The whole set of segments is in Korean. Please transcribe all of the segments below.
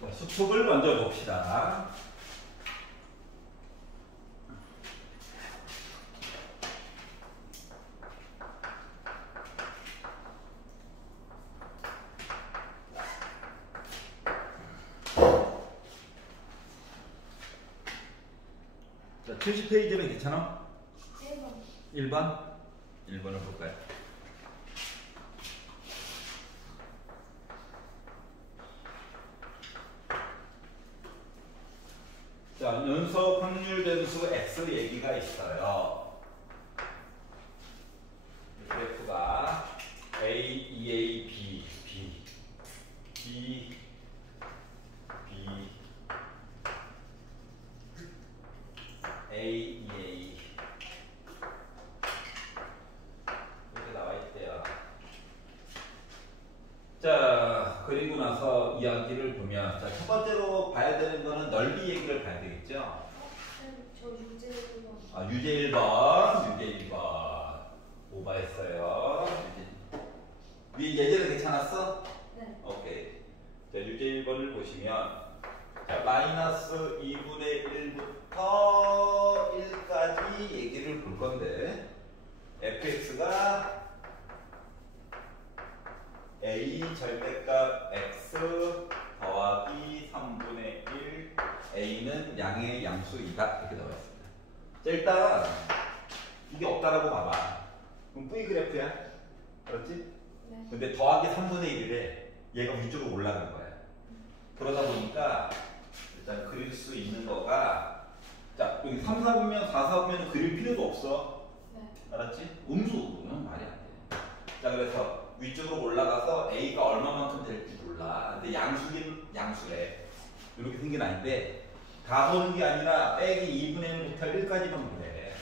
자, 수축을 먼저 봅시다. 자, 70페이지는 괜찮아? 1번. 1번을 볼까요? 자, 연속 확률 변수 X 얘기가 있어요. 그래프가 A, EA, B, B, B, B, A, EA 이렇게 나와 있대요. 자, 그리고 나서 이야기를 보면, 자, 첫 번째로 봐야 되는 거는 넓이 얘기를 봐야 되겠죠? 저 유제 1번. 아, 유제 1번, 유제 1번. 오버했어요. 위에 예제는 괜찮았어? 네. 오케이. 자, 유제 1번을 보시면, 자, 마이너스 2분의 1부터 1까지 얘기를 볼 건데, fx가 a 절대값 x 더하기 3분의 1 a는 양의 양수이다 이렇게 나와 있습니다. 자, 일단 이게 없다라고 봐봐. 그럼 V 그래프야, 그렇지? 네. 근데 더하기 3분의 1이래. 얘가 위쪽으로 올라간 거야. 그러다 보니까 일단 그릴 수 있는 거가, 자, 여기 3, 4분면 4, 4분면 그릴 필요도 없어. 네. 알았지? 음수는 말이 안 돼. 자, 그래서 위쪽으로 올라가서 A가 얼마만큼 될지 몰라. 근데 양수긴 양수래. 이렇게 생긴 아닌데, 다 보는 게 아니라 빼기 2분의 1부터 1까지만 보래.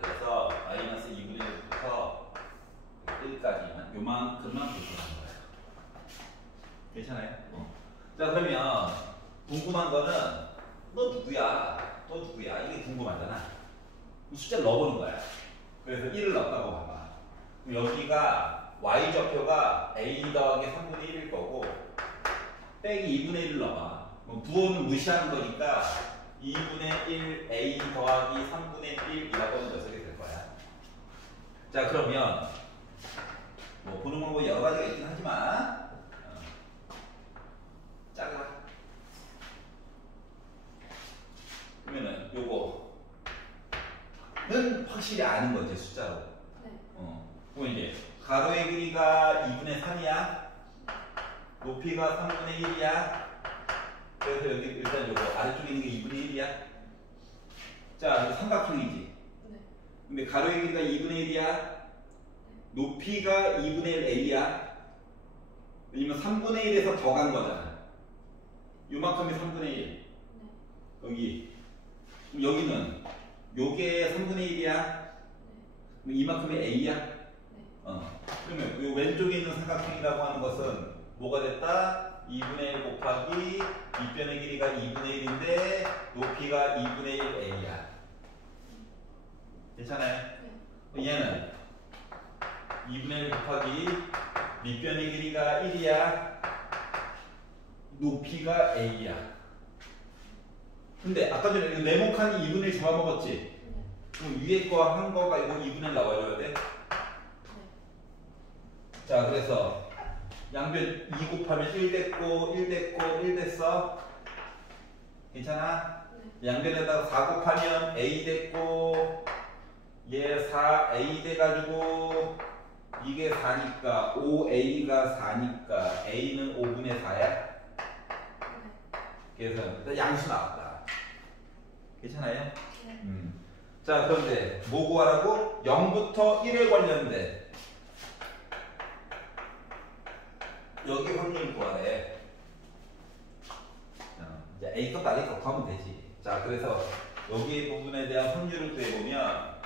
그래서 마이너스 2분의 1부터 1까지만 요만큼만 보시는 거예요. 괜찮아요? 자, 그러면 궁금한 거는 너 누구야? 너 누구야? 이게 궁금하잖아. 숫자를 넣어보는 거야. 그래서 1을 넣었다고 봐봐. 여기가 y좌표가 a 더하기 3분의 1일 거고, 빼기 2분의 1을 넣어봐. 부호는 무시하는 거니까 2분의 1 a 더하기 3분의 1이라고 넣어서 될 거야. 자, 그러면 뭐 보는 방법이 여러 가지가 있긴 하지만, 작아. 그러면은 요거는 확실히 아는 거지, 숫자로. 네. 그럼 이제 가로의 길이가 2분의 3이야. 높이가 3분의 1이야. 그래서 여기 일단 요거 아래쪽에 있는 게 2분의 1이야. 자, 이거 삼각형이지. 네. 근데 가로의 길이가 2분의 1이야. 높이가 2분의 1 a야. 왜냐면 3분의 1에서 더 간 거잖아. 요만큼이 3분의 1. 네. 여기. 그럼 여기는 요게 3분의 1이야. 그럼 이만큼이 a야. 네. 그러면 요 왼쪽에 있는 삼각형이라고 하는 것은 뭐가 됐다? 2분의 1 곱하기 밑변의 길이가 2분의 1인데 높이가 2분의 1 a야. 괜찮아요? 네. 얘는 2분의 1 곱하기 밑변의 길이가 1이야. 높이가 a야. 근데 아까 전에 이거 네모칸이 2분의 1 잡아먹었지? 네. 그럼 위에 거 한 거가 이거 2분의 1 나와줘야 돼? 네. 자, 그래서 양변 2 곱하면 1 됐고 1 됐고 1 됐어. 괜찮아? 네. 양변에다가 4 곱하면 a 됐고 얘 4a 돼가지고 이게 4니까 5a가 4니까 a는 5분의 4야. 네. 그래서 일단 양수 나왔다. 괜찮아요? 네. 자, 그런데 뭐 구하라고? 0부터 1에 걸렸는데 여기 확률 구하래. 이제 A 값 나게 곱하면 되지. 자, 그래서 여기 부분에 대한 확률을 구해보면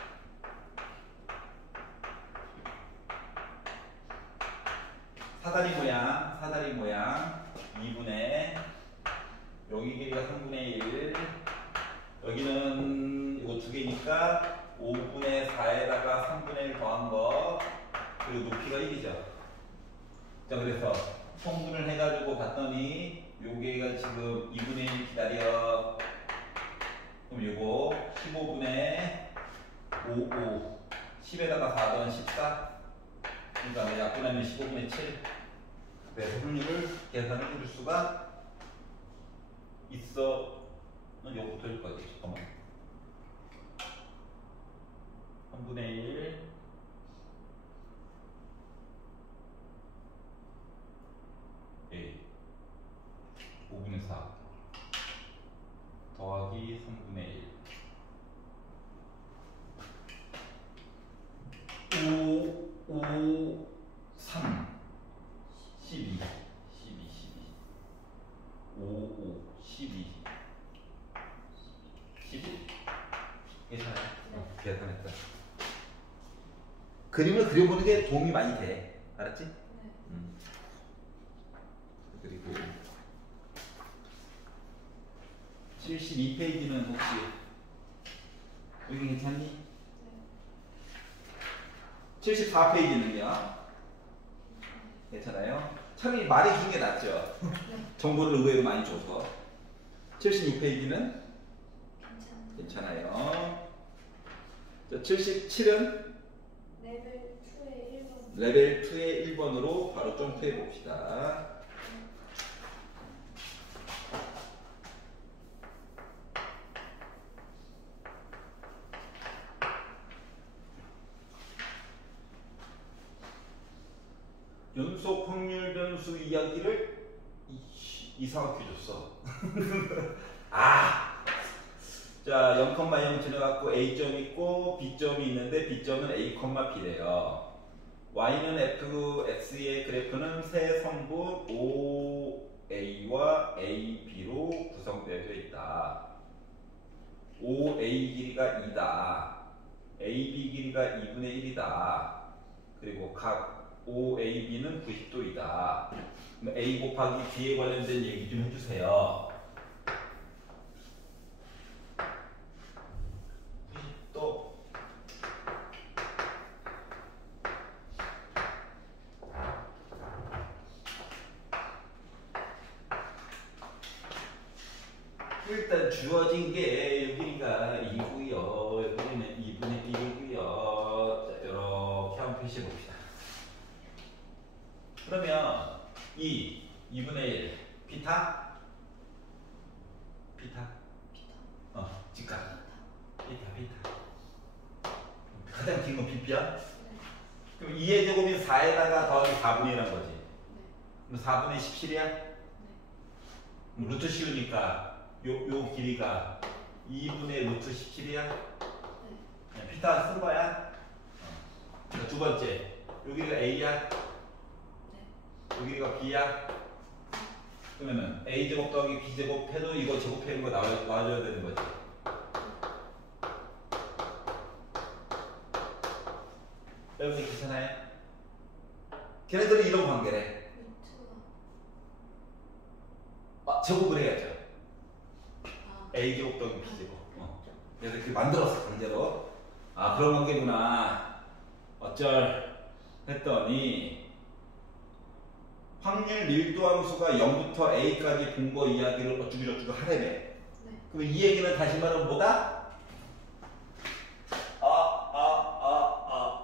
사다리 모양 2분의 여기 길이가 3분의 1 여기는 이거 두 개니까 5분의 4에다가 3분의 1 더한 거 그리고 높이가 1이죠. 자, 그래서 성분을 해가지고 봤더니 그래서 확률을 계산해 줄 수가 있어. 요거부터일 거지. 잠깐만. 3분의 1 A 5분의 4 더하기 3분의 1 5, 3 12 5, 12 11 괜찮아요? 계산했다. 그림을 그려보는 게 도움이 많이 돼. 알았지? 네. 그리고 72페이지는 혹시 여기 괜찮니? 74페이지는요? 괜찮아요? 차라리 말해주는 게 낫죠? 정보를 의외로 많이 줘서. 76페이지는? 괜찮아요. 자, 77은? 레벨 2의 1번으로 바로 점프해 봅시다. 연속 확률 변수 이야기를 이상하게 줬어. 아! 자, 0,0 지나갖고 A점 있고 B점이 있는데 B점은 A, B래요. Y는 fx의 그래프는 세 성분 OA와 AB로 구성되어 있다. OA 길이가 2다. AB 길이가 2분의 1이다. 그리고 각 OAB는 90도이다. A 곱하기 B에 관련된 얘기 좀 해주세요. 90도. 일단 주어진 게 여기가 2고요. 여기는 2분의 1이고요. 자, 이렇게 한번 표시해 봅시다. 그러면 2분의 1 비타? 비타? 직각 비타 가장 긴 건 비피야? 그럼 2의 제곱이 4에다가 더하기 4분의 1한 거지. 그럼 4분의 17이야? 루트 씌우니까 요 길이가 2분의 루트 17이야? 피타 쓴 거야? 두 번째, 요 길이가 A야? 요 길이가 B야? 그러면은 A제곱 더하기 B제곱 해도 이거 제곱해는 거 나와줘야 되는 거지. 여러분 괜찮아요? 걔네들은 이런 관계래. 제곱을 해야죠. A제곱 더하기 B제곱. 그래서 이렇게 만들었어, 강제로. 아, 그런 관계구나. 어쩔 했더니 확률 밀도 함수가 0부터 A까지 본 거 이야기를 어쩌고저쩌고 하래매. 그럼 이 얘기는 다시 말하면 뭐다?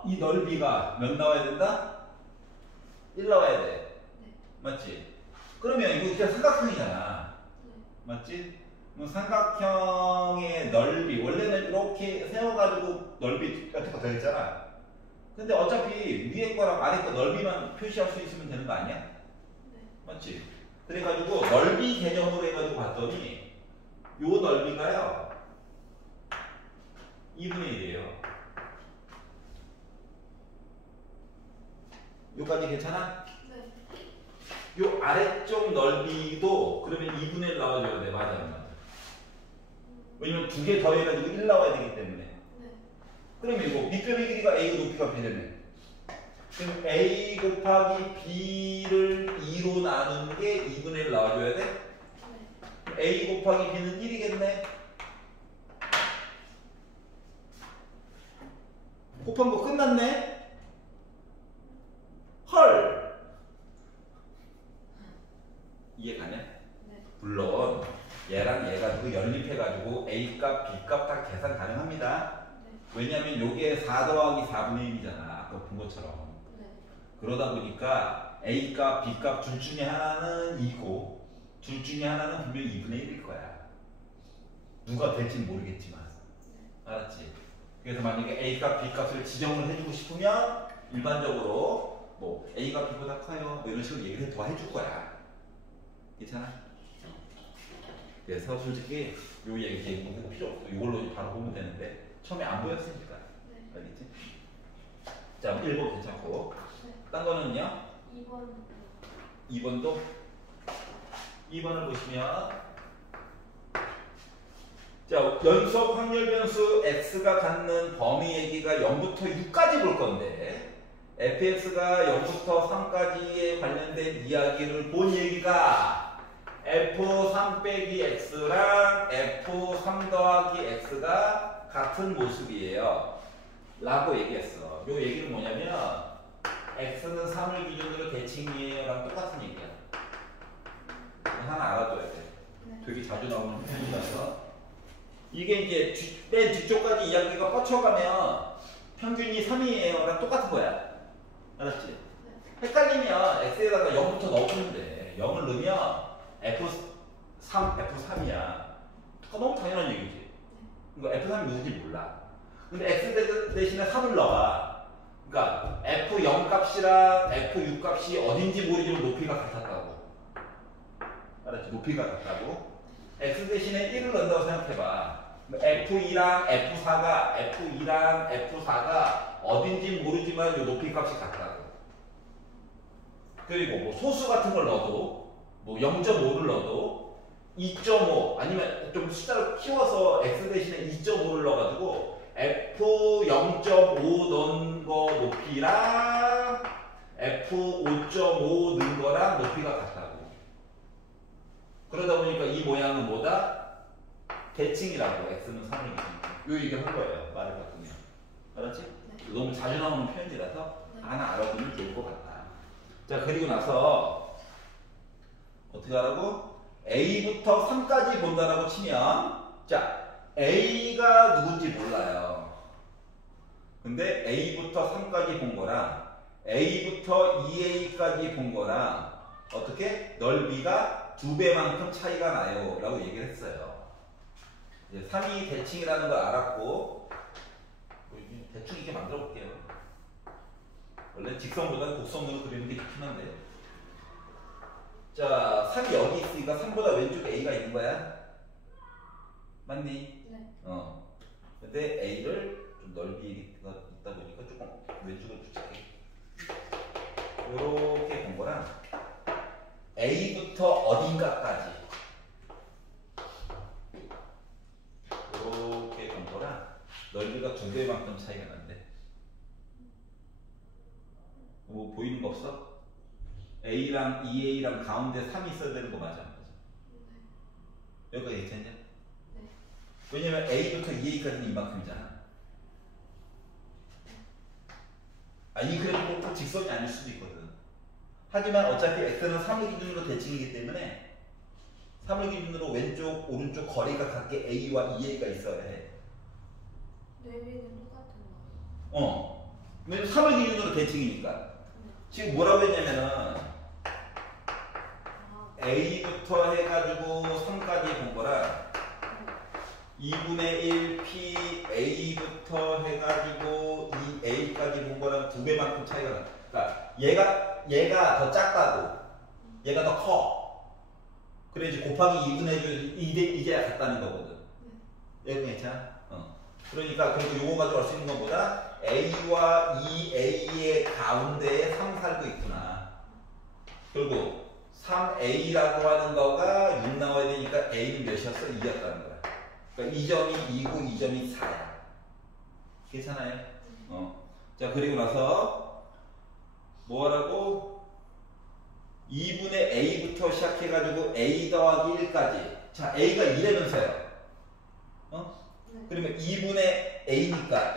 이 넓이가 몇 나와야 된다? 1 나와야 돼. 맞지? 그러면 이거 그냥 삼각형이잖아. 맞지? 삼각형의 넓이 원래는 이렇게 세워가지고 넓이 같은 거 더했잖아. 근데 어차피 위에 거랑 아래 거 넓이만 표시할 수 있으면 되는 거 아니야? 맞지? 그래가지고 넓이 개념으로 해가지고 봤더니 요 넓이가요 2분의 1이에요. 요까지 괜찮아? 요 아래쪽 넓이도 그러면 2분의 1 나와줘야 돼. 맞아, 안 맞아? 왜냐면 두 개 더해가지고 1 나와야 되기 때문에. 그러면 이거 밑변의 길이가 A가 높이가 B라며. 그럼 A 곱하기 B를 2로 나눈 게 2분의 1 나와줘야 돼? A 곱하기 B는 1이겠네? 곱한 거 끝났네? 헐! 이해 가냐? 물론 얘랑 얘가 그 연립해가지고 A값, B값 다 계산 가능합니다. 왜냐면 요게 4 더하기 4분의 1이잖아. 아까 본 것처럼. 그러다 보니까 A값, B값 둘 중에 하나는 2고 둘 중에 하나는 분명히 2분의 1일 거야. 누가 될지는 모르겠지만. 알았지? 그래서 만약에 A값, B값을 지정을 해주고 싶으면 일반적으로 뭐 A가 B보다 커요 뭐 이런 식으로 얘기를 더 해줄 거야. 괜찮아? 그래서 솔직히 요 얘기 뭐 필요 없어. 이걸로 바로 보면 되는데 처음에 안 보였으니까. 네. 알겠지? 자, 1번 괜찮고. 네. 딴 거는요? 2번. 2번도 2번을 보시면 자, 연속 확률 변수 x가 갖는 범위 얘기가 0부터 6까지 볼 건데 fx가 0부터 3까지에 관련된 이야기를 본 얘기가 f3 빼기 x랑 f3 더하기 x가 같은 모습이에요 라고 얘기했어. 요 얘기는 뭐냐면 x는 3을 기준으로 대칭이에요 랑 똑같은 얘기야. 하나 알아둬야 돼. 네. 되게 자주 나오는 표현이라서 이게 이제 맨 뒤쪽까지 이야기가 뻗쳐가면 평균이 3이에요 랑 똑같은 거야. 알았지? 네. 헷갈리면 x에다가 0부터 넣으면 돼. 0을 넣으면 f3이야. 너무 당연한 얘기지. 그러니까 f3이 누군지 몰라. 근데 x 대신에 3을 넣어봐. 그러니까 f0 값이랑 f6 값이 어딘지 모르지만 높이가 같았다고. 알았지? 높이가 같다고. x 대신에 1을 넣는다고 생각해봐. f2랑 f4가 어딘지 모르지만 이 높이 값이 같다고. 그리고 뭐 소수 같은 걸 넣어도 뭐 0.5를 넣어도 2.5 아니면 좀 숫자를 키워서 x 대신에 2.5를 넣어가지고 f0.5 넣은 거 높이랑 f5.5 넣은 거랑 높이가 같다고. 그러다 보니까 이 모양은 뭐다? 대칭이라고. x는 3을 기준으로. 요 얘기를 한 거예요. 말을 바꾸면. 알았지? 네. 너무 자주 나오는 표현이라서 네. 하나 알아두면 좋을 것 같다. 자, 그리고 나서 어떻게 하라고? A부터 3까지 본다라고 치면 자, A가 누군지 몰라요. 근데 A부터 3까지 본 거랑 A부터 2A까지 본 거랑 어떻게? 넓이가 2배만큼 차이가 나요 라고 얘기를 했어요. 이제 3이 대칭이라는 걸 알았고 대충 이렇게 만들어 볼게요. 원래 직선보다 곡선으로 그리는 게 좋긴 한데 자, 3이 여기 있으니까 3보다 왼쪽에 A가 있는 거야. 맞니? 네. 근데 A를 좀 넓이가 있다 보니까 조금 왼쪽으로 붙일게. 요렇게 본 거랑 A부터 어딘가까지 요렇게 본 거랑 넓이가 2배만큼 차이가 난대. 뭐 보이는 거 없어? A랑 2A랑 가운데 3이 있어야 되는 거 맞아? 여기가 괜찮냐? 네. 왜냐면 A부터 2A까지는 이만큼이잖아. 이 그래도 꼭 직선이 아닐 수도 있거든. 하지만 어차피 x는 3을 기준으로 대칭이기 때문에 3을 기준으로 왼쪽, 오른쪽 거리가 같게 A와 2A가 있어야 해. 넓이는 똑같은 거예요. 왜냐면 3을 기준으로 대칭이니까. 네. 지금 뭐라고 했냐면은 아. A부터 해가지고 3까지 본 거랑 네. 2분의 1 P A부터 해가지고 2A까지 본 거랑 2배만큼 차이가 나. 그러니까 얘가 더 작다고 얘가 더 커. 그래 이제 곱하기 2분의 1 이제야 같다는 거거든. 여기 괜찮아? 그러니까 그리고 요거 가지고 알 수 있는 것보다 A와 2A의 가운데에 3 살고 있구나. 그리고 3A라고 하는 거가 6 나와야 되니까 A는 몇이었어? 2였다는 거야. 그러니까 이 점이 2고 이 점이 4야. 괜찮아요? 자, 그리고 나서 뭐 하라고? 2분의 A부터 시작해가지고 A 더하기 1까지. 자, A가 2라면서요. 네. 그러면 2분의 A니까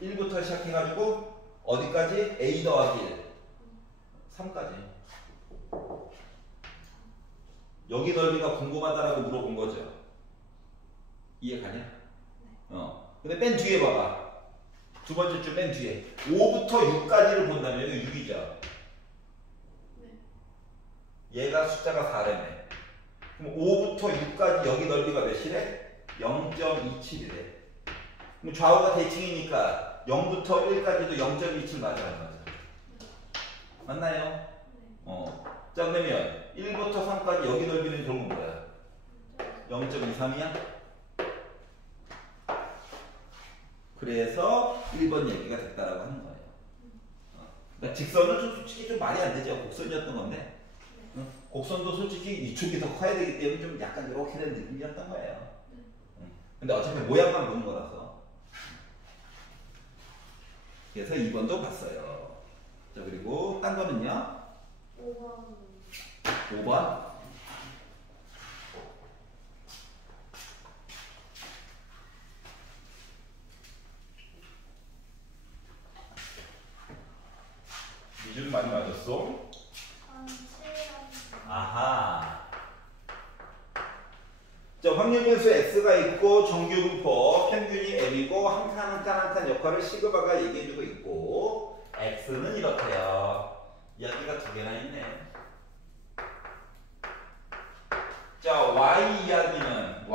1부터 시작해가지고 어디까지? A 더하기 1. 3까지. 여기 넓이가 궁금하다라고 물어본 거죠. 이해 가냐? 근데 맨 뒤에 봐봐. 두 번째 줄 맨 뒤에 5부터 6까지를 본다면 여기 6이죠. 얘가 숫자가 4래네. 그럼 5부터 6까지 여기 넓이가 몇이래? 0.27이래. 그럼 좌우가 대칭이니까 0부터 1까지도 0.27 맞아 안 맞아? 맞나요? 자 그러면 1부터 3까지 여기 넓이는 결국 뭐야? 0.23이야? 그래서 1번 얘기가 됐다라고 하는 거예요. 그러니까 직선은 좀 솔직히 좀 말이 안 되죠. 곡선이었던 건데. 곡선도 솔직히 이쪽이 더 커야 되기 때문에 좀 약간 이렇게 된 느낌이었던 거예요. 근데 어차피 모양만 보는 거라서. 그래서 2번도 봤어요. 자, 그리고 딴 거는요? 5번. 5번. 미준 많이 맞았어? 아하. 자, 확률 변수 x가 있고 정규분포 평균이 m이고 한 칸 한 칸 한 칸 역할을 시그마가 얘기해주고 있고 x는 이렇대요. 이야기가 두 개나 있네. 자, y 이야기는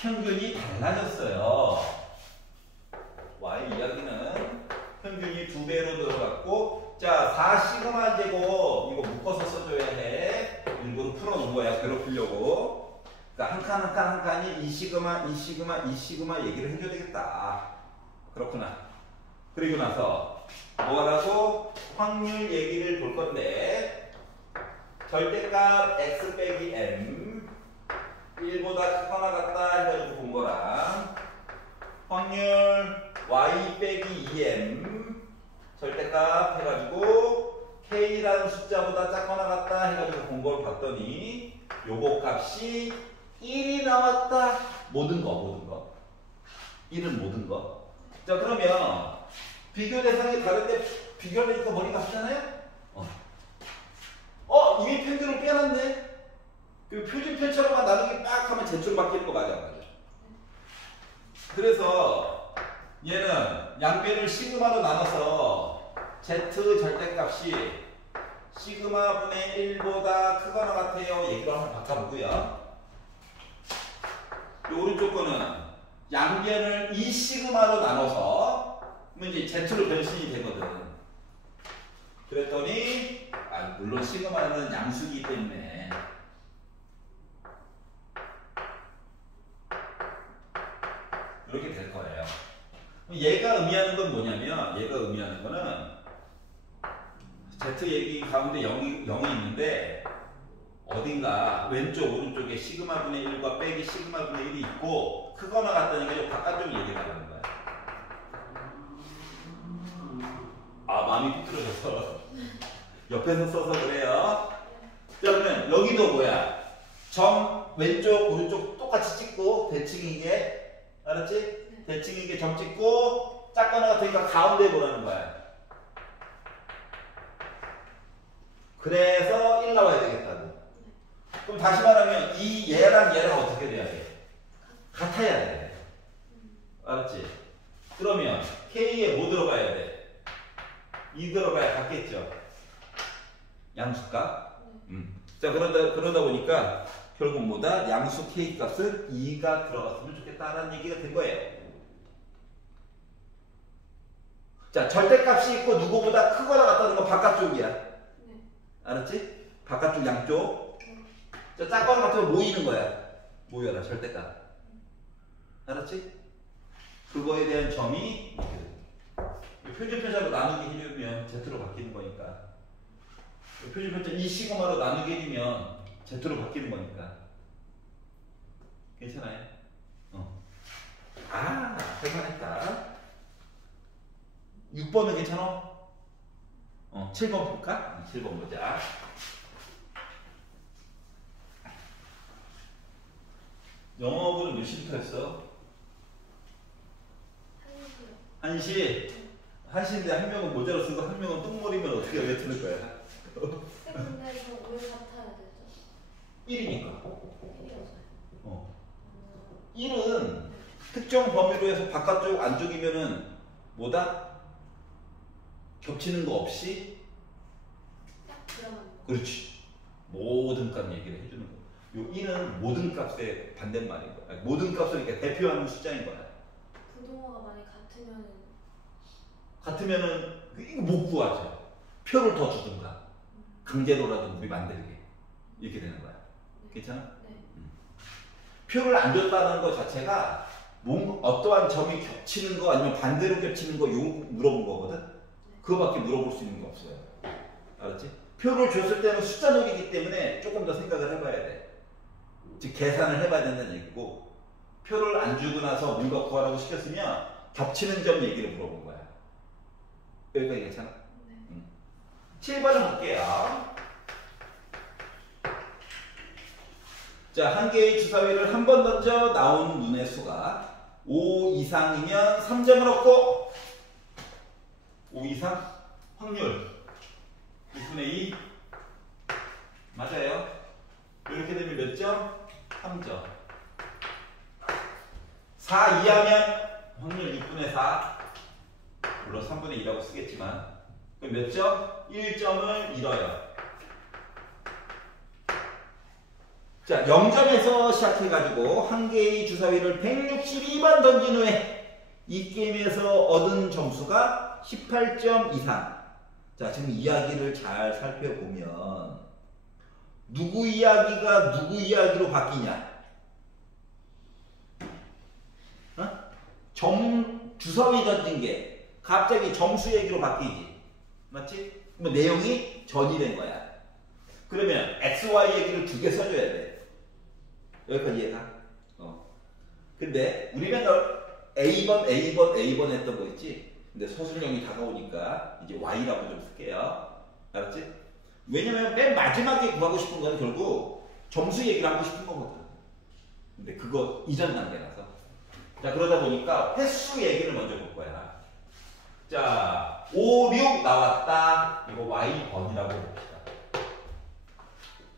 평균이 달라졌어요. y 이야기는 평균이 2배로 들어갔고, 자, 4시그마 제곱 이거 묶어서 써줘야 해. 일부러 풀어놓은 거야, 괴롭히려고. 그러니까 한 칸 한 칸 한 칸이 2시그마 얘기를 해줘야 되겠다. 그렇구나. 그리고 나서 뭐라고? 확률 얘기를 볼 건데, 절대값 x 빼기 m 1보다 크거나 같다 해가지고 본 거랑 확률 y 빼기 2m 절대값 해가지고 k라는 숫자보다 작거나 같다 해가지고 본 걸 봤더니 요거 값이 1이 나왔다. 모든 거 1은 모든 거. 자, 그러면 비교 대상이 다른데 비교하니까 머리가 아프잖아요. 이미 평균을 빼놨네. 그 표준편처럼만 나누기 빡 하면 제출 바뀌는 거 맞아. 그래서 얘는 양변을 시그마로 나눠서 z 절대값이 시그마 분의 1보다 크거나 같아요. 얘기를 한번 바꿔보고요. 이 오른쪽 거는 양변을 2시그마로 나눠서 그러면 이제 z로 변신이 되거든. 그랬더니 물론 시그마는 양수이기 때문에 이렇게 될 거예요. 얘가 의미하는 건 뭐냐면, 얘가 의미하는 거는 Z 얘기 가운데 0이 있는데 어딘가 왼쪽 오른쪽에 시그마 분의 1과 빼기 시그마 분의 1이 있고 크거나 같다는 게 바깥쪽 얘기라는 거야. 마음이 삐뚤어져서 옆에서 써서 그래요. 자, 그러면 여기도 뭐야? 점 왼쪽 오른쪽 똑같이 찍고 대칭이게, 알았지? 대칭이게 점 찍고 작거나 같으니까 가운데 보라는 거야. 그래서 1 나와야 되겠다고. 그럼 다시 말하면 이 얘랑 얘랑 어떻게 돼야 돼? 같아야 돼. 알았지? 그러면 K에 뭐 들어가야 돼? 2 들어가야 같겠죠? 양수값? 자, 그러다 보니까 결국 뭐다? 양수 K 값은 2가 들어갔으면 좋겠다라는 얘기가 된 거예요. 자, 절대값이 있고 누구보다 크거나 같다는 건 바깥쪽이야. 알았지? 바깥쪽 양쪽. 자, 작거나 같으면 모이는 거야. 모여라, 절대값. 알았지? 그거에 대한 점이 표준편차로 나누기 해주면 Z로 바뀌는 거니까. 표준편차 이 시그마로 나누기 해주면 Z로 바뀌는 거니까. 괜찮아요? 할만했다. 6번은 괜찮아? 7번 볼까? 7번 보자. 영어부는 몇 시부터 했어? 1시? 1시인데 한 명은 모자로 쓰고 한 명은 똥머리면 어떻게 왜 트는 거야? 근데 저 왜 같아야 되죠? 1이니까. 1이어서요. 1은 특정 범위로 해서 바깥쪽 안쪽이면은 뭐다? 겹치는 거 없이 딱 들어가는 거. 그렇지. 모든 값 얘기를 해주는 거. 요 1은 모든 값의 반대말인 거야. 아니, 모든 값을 이렇게 대표하는 숫자인 거야. 부동어가 만약 같으면은 이거 못 구하죠. 표를 더 주든가 강제로라도 우리 만들게 이렇게 되는 거야. 괜찮아? 네. 표를 안 줬다는 것 자체가 뭔가 어떠한 점이 겹치는 거 아니면 반대로 겹치는 거 물어본 거거든. 그거밖에 물어볼 수 있는 게 없어요. 알았지? 표를 줬을 때는 숫자놀이기 때문에 조금 더 생각을 해봐야 돼. 즉 계산을 해봐야 된다는 얘기고, 표를 안 주고 나서 뭔가 구하라고 시켰으면 겹치는 점 얘기를 물어본 거야. 여기까지 괜찮아? 네. 7번을 볼게요. 자, 한 개의 주사위를 한 번 던져 나온 눈의 수가 5 이상이면 3점을 얻고, 5 이상 확률 6분의 2 맞아요. 이렇게 되면 몇 점? 3점. 4 이하면 확률 6분의 4, 물론 3분의 2라고 쓰겠지만, 그럼 몇 점? 1점을 잃어요. 자, 0점에서 시작해가지고 한 개의 주사위를 162번 던진 후에 이 게임에서 얻은 점수가 18점 이상. 자, 지금 이야기를 잘 살펴보면 누구 이야기가 누구 이야기로 바뀌냐? 주사위 던진 게 갑자기 점수 얘기로 바뀌지. 맞지? 그럼 내용이 전이된 거야. 그러면 XY 얘기를 두 개 써줘야 돼. 여기까지 이해가? 근데 우리 맨날 A번 했던 거 있지? 근데 서술형이 다가오니까 이제 Y라고 좀 쓸게요. 알았지? 왜냐면 맨 마지막에 구하고 싶은 건 결국 점수 얘기를 하고 싶은 거거든. 근데 그거 이전 단계라서. 자, 그러다 보니까 횟수 얘기를 먼저 볼 거야. 자, 5, 6 나왔다. 이거 Y번이라고 봅시다.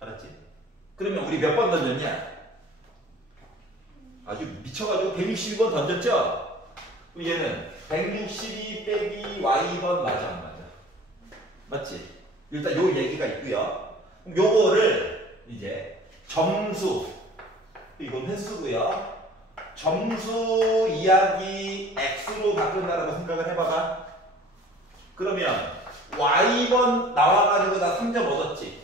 알았지? 그러면 우리 몇 번 던졌냐? 아주 미쳐가지고 162번 던졌죠? 그럼 얘는 162 빼기 Y번 맞아 안 맞아? 맞지? 일단 요 얘기가 있고요. 그럼 요거를 이제 점수, 이건 횟수고요. 점수 이야기 X로 바꾼다라고 생각을 해봐봐. 그러면 Y번 나와가지고 나 3점 얻었지.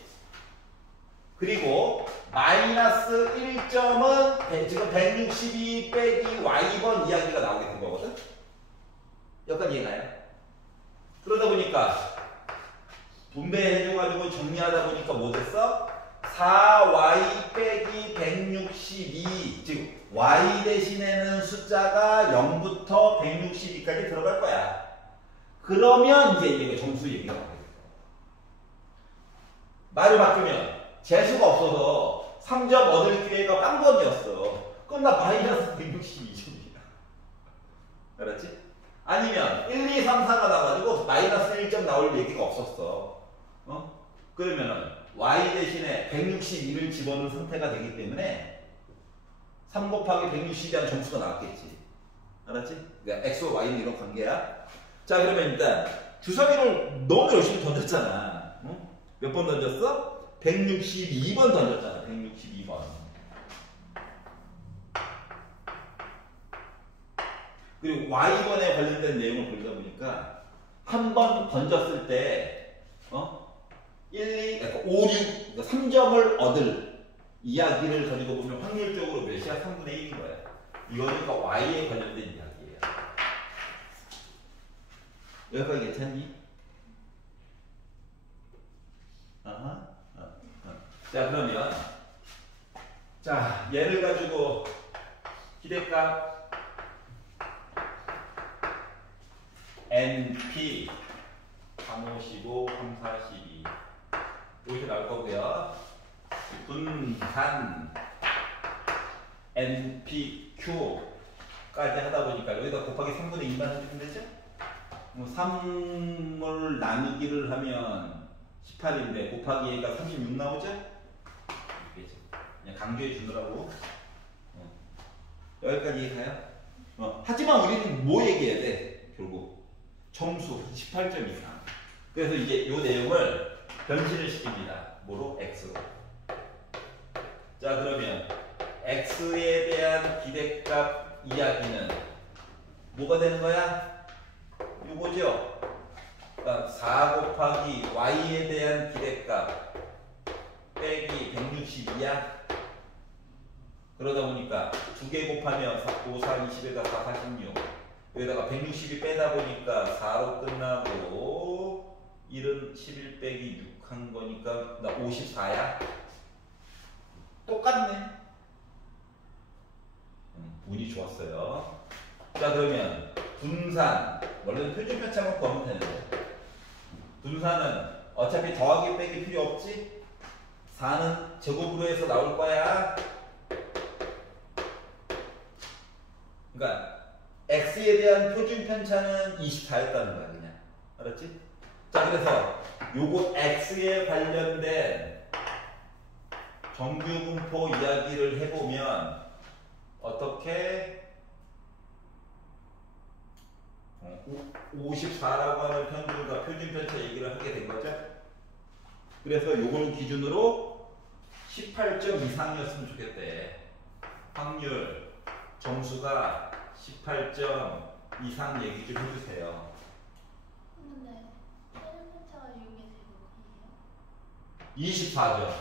그리고 마이너스 1점은 지금 162 빼기 Y번 이야기가 나오게 된 거거든? 여기까지 이해가요? 그러다 보니까 분배해줘가지고 정리하다 보니까 뭐 됐어? 4Y 빼기 162, 즉 Y 대신에는 숫자가 0부터 162까지 들어갈 거야. 그러면 이제 이게 점수 얘기가 나오게 돼. 말을 바꾸면 재수가 없어서 3점 얻을 기회가 빵번이었어. 그럼 나 마이너스 162점이야. 알았지? 아니면 1, 2, 3, 4가 나가지고 마이너스 1점 나올 얘기가 없었어. 그러면은 Y 대신에 162를 집어넣은 상태가 되기 때문에 3 곱하기 162한 점수가 나왔겠지. 알았지? 그러니까 X와 Y는 이런 관계야. 자, 그러면 일단 주사위를 너무 열심히 던졌잖아. 몇 번 던졌어? 162번 던졌잖아. 162번. 그리고 Y번에 관련된 내용을 보다 보니까 한 번 던졌을 때 1, 2, 그러니까 5, 6, 그러니까 3점을 얻을 이야기를 가지고 보면 확률적으로 몇이야? 3분의 1인 거야. 이거는 그러니까 Y에 관련된 이야기예요. 여기까지 괜찮니? 자, 그러면 자, 얘를 가지고 기대값 NP 3, 5, 15, 3, 4, 12 이렇게 나올 거고요. 분산 NPQ까지 하다 보니까 여기다 곱하기 3분의 2만 해주면 되죠? 3을 나누기를 하면 18인데 곱하기 얘가 36 나오죠? 그냥 강조해 주느라고. 여기까지 가요? 하지만 우리는 뭐 얘기해야 돼? 결국 점수 18점 이상. 그래서 이제 이 내용을 변신을 시킵니다. 뭐로? x로. 자, 그러면 x에 대한 기대값 이야기는 뭐가 되는 거야? 요거죠? 그러니까 4 곱하기 y에 대한 기대값 빼기 162야. 그러다 보니까 2개 곱하면 5, 4, 20에다 4, 46. 여기다가 160이 빼다 보니까 4로 끝나고 1은 11 빼기 6 한 거니까 나 54야. 똑같네. 운이 좋았어요. 자, 그러면 분산. 원래는 표준 편차만 구하면 되는데 분산은 어차피 더하기 빼기 필요 없지? 4는 제곱으로 해서 나올 거야. 그러니까 x에 대한 표준 편차는 24였다는 거야, 그냥. 알았지? 자, 그래서 요거 x에 관련된 정규분포 이야기를 해보면 어떻게 54라고 하는 편중과 표준 편차 얘기를 하게 된 거죠. 그래서 요걸 기준으로 18점 이상이었으면 좋겠대. 확률 점수가 18점 이상 얘기 좀 해주세요. 근데 표준 편차가 6의 제곱이에요? 24점.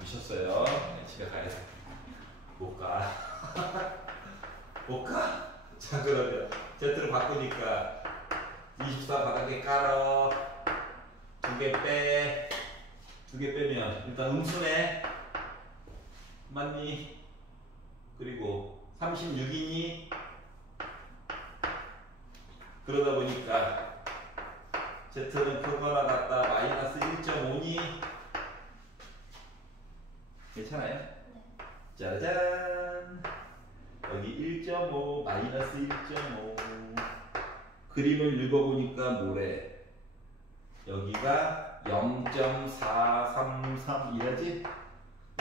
미쳤어요. 네, 집에 가야 돼. 못 가. 못 가? 자, 그러면 Z를 바꾸니까 24 바닥에 깔아. 2개 빼. 2개 빼면 일단 음수네. 맞니? 그리고 36이니? 그러다 보니까 Z는 크거나 같다. 마이너스 1.5니? 괜찮아요? 네. 짜잔! 여기 1.5, 마이너스 1.5. 그림을 읽어보니까 뭐래? 여기가 0.433이라지?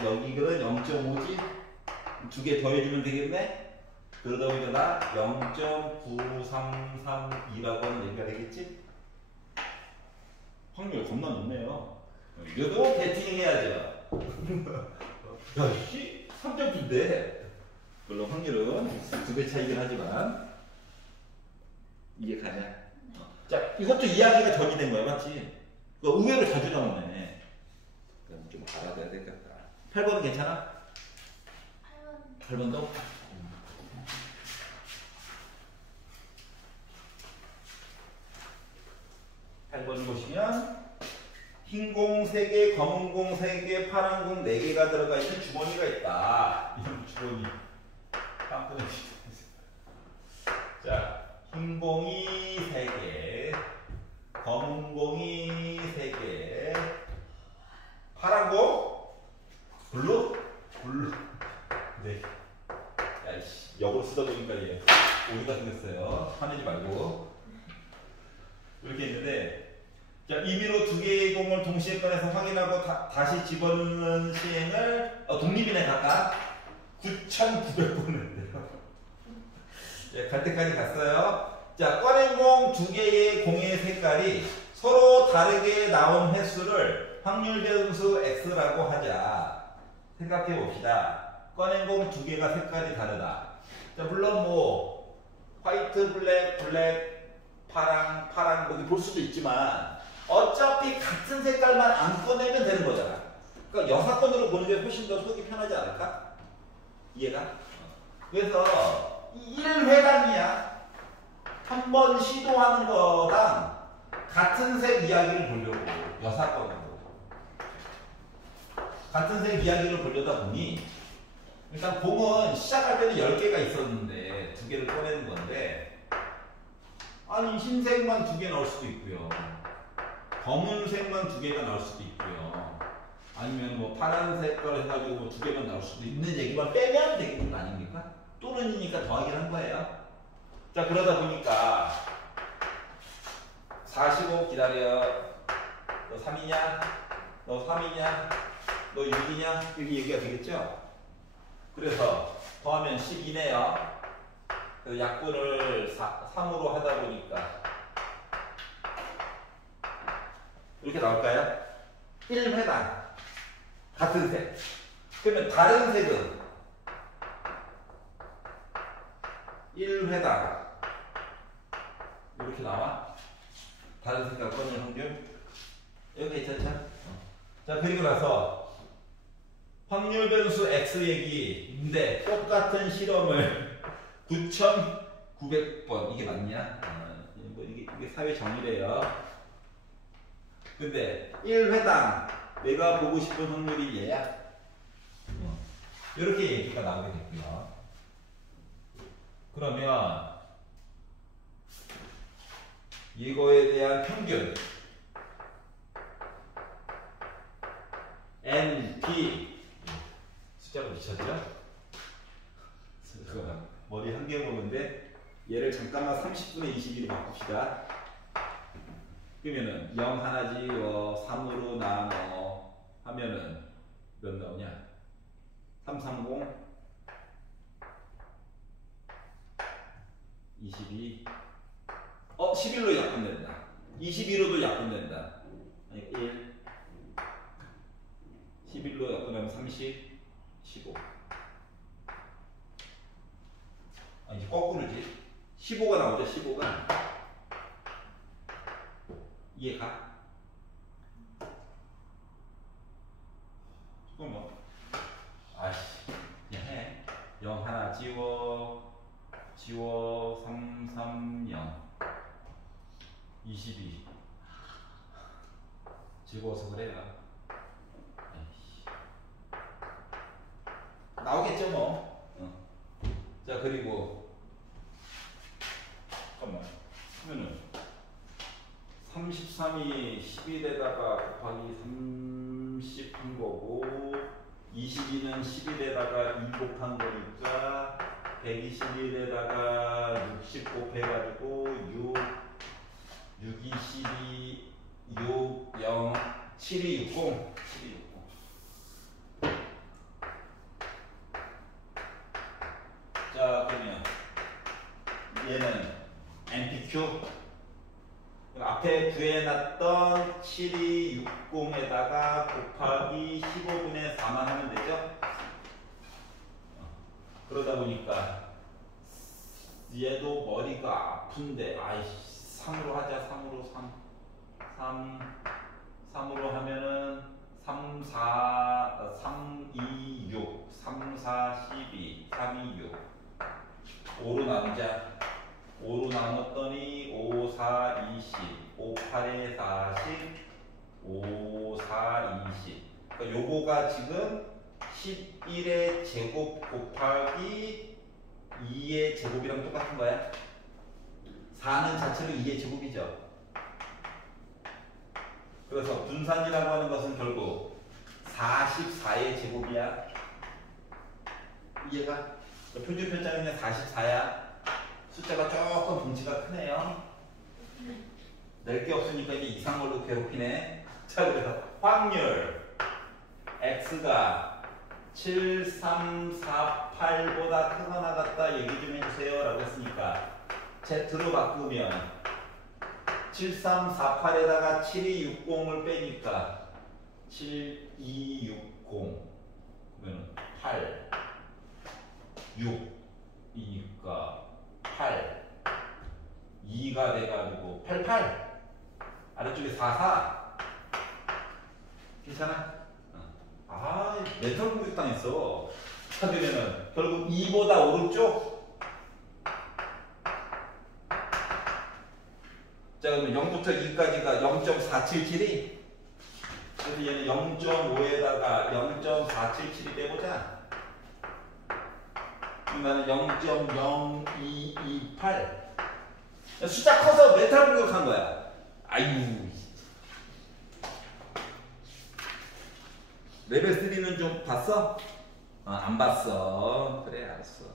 여기는 0.5지? 2개 더해주면 되겠네? 그러다 보니까 0.9332라고 하는 얘기가 되겠지? 확률 겁나 높네요. 이것도 배팅해야죠. 야, 씨, 3점인데. 물론 확률은 2배 차이긴 하지만 이게 가냐? 자, 이것도 이야기가 정의된 거야, 맞지? 의외로 자주 나오네. 그럼 좀 알아둬야 되겠다. 8번은 괜찮아? 8번도? 8번 보시면 흰 공 3개, 검은 공 3개, 파란 공 4개가 들어가 있는 주머니가 있다. 이런 주머니. 자, 흰 공이 3개, 검은 공이 3개, 파란 공? 블루? 블루. 네. 야이씨, 역으로 쓰다 보니까 얘 오류가 생겼어요. 화내지 말고. 이렇게 있는데, 자, 임의로 2개의 공을 동시에 꺼내서 확인하고 다시 집어넣는 시행을 독립이네 각각 9,900번 했대요. 예, 갈 때까지 갔어요. 자, 꺼낸 공 2개의 공의 색깔이 서로 다르게 나온 횟수를 확률 변수 x라고 하자. 생각해 봅시다. 꺼낸 공 2개가 색깔이 다르다. 자, 물론 뭐 화이트, 블랙, 블랙, 파랑, 파랑 여기 볼 수도 있지만 어차피 같은 색깔만 안 꺼내면 되는 거잖아. 그러니까 여사건으로 보는 게 훨씬 더 속이 편하지 않을까? 이해가? 그래서 1회당이야. 한 번 시도하는 거랑 같은 색 이야기를 보려고 여사건으로 같은 색 이야기를 보려다 보니 일단 공은 시작할 때는 10개가 있었는데 2개를 꺼내는 건데 아니 흰색만 2개 나올 수도 있고요. 검은색만 2개가 나올 수도 있고요. 아니면 뭐 파란색 걸 해가지고 뭐 2개만 나올 수도 있는 얘기만 빼면 되는 거 아닙니까? 또는이니까 더하긴 한 거예요. 자, 그러다 보니까 45 기다려. 너 3이냐? 너 3이냐? 너 6이냐? 이렇게 얘기가 되겠죠? 그래서 더하면 12네요. 그 약분을 3으로 하다 보니까 이렇게 나올까요? 1회당 같은 색. 그러면 다른 색은 1회당 이렇게 나와. 다른 색깔 꺼낼 확률. 여기 괜찮죠? 자, 그리고 나서 확률 변수 x 얘기인데 똑같은 실험을 9,900번. 이게 맞냐? 뭐 이게 사회 정의래요. 근데 1회당 내가 보고 싶은 확률이 얘야. 이렇게 얘기가 나오게 됐고요. 그러면 이거에 대한 평균 N, P 숫자로 미쳤죠? 머리 한 개 보는데 얘를 잠깐만 30분의 22로 바꿉시다. 그러면은 0 하나 지워 3으로 나눠 하면은 몇 나오냐? 330 22 11로 약분된다. 22로도 약분된다. 아니 1 11로 약분하면 30 15 이제 거꾸로지. 15가 나오죠. 15가 이해가? 잠깐만. 아이씨 그냥 해. 0 하나 지워 3 3 0 22 즐거워서 그래요. 에이씨. 나오겠죠 뭐. 자 그리고 잠깐만 하면은 33이 11에다가 곱하기 30 한 거고 22는 11에다가 2 곱한 거니까 121에다가 60 곱해가지고 6 2 12 6 0 72 60 72 60. 자 그러면 얘는 NPQ 앞에 구해놨던 7260에다가 곱하기 15분의 4만 하면 되죠? 그러다 보니까 얘도 머리가 아픈데 아이씨 3으로 하자. 3으로 3으로 하면은 3 2 6 3 4 12 3 2 6 5로 나누자. 5로 나눴더니 5 4 20 5 8에 40 5 4 20 그러니까 요거가 지금 11의 제곱 곱하기 2의 제곱이랑 똑같은 거야. 4는 자체로 2의 제곱이죠. 그래서 분산이라고 하는 것은 결국 44의 제곱이야. 이해가? 표준 편차는 44야. 숫자가 조금 덩치가 크네요. 낼 게 없으니까 이제 이상한 걸로 괴롭히네. 자, 그래서 확률 x가 7348보다 크거나 같다 얘기 좀 해주세요 라고 했으니까 Z로 바꾸면 7348에다가 7260을 빼니까 7260 그러면 8 6이니까 8 2가 돼가지고 88 아래쪽에 44 괜찮아? 멘탈 공격 당했어. 하되면은 결국 2보다 오른쪽. 자 그러면 0부터 2까지가 0.477이 그래서 얘는 0.5에다가 0.477이 빼보자. 나는 0.0228 숫자 커서 멘탈 공격한 거야. 아유 레벨 3는 좀 봤어? 안 봤어. 그래 알았어.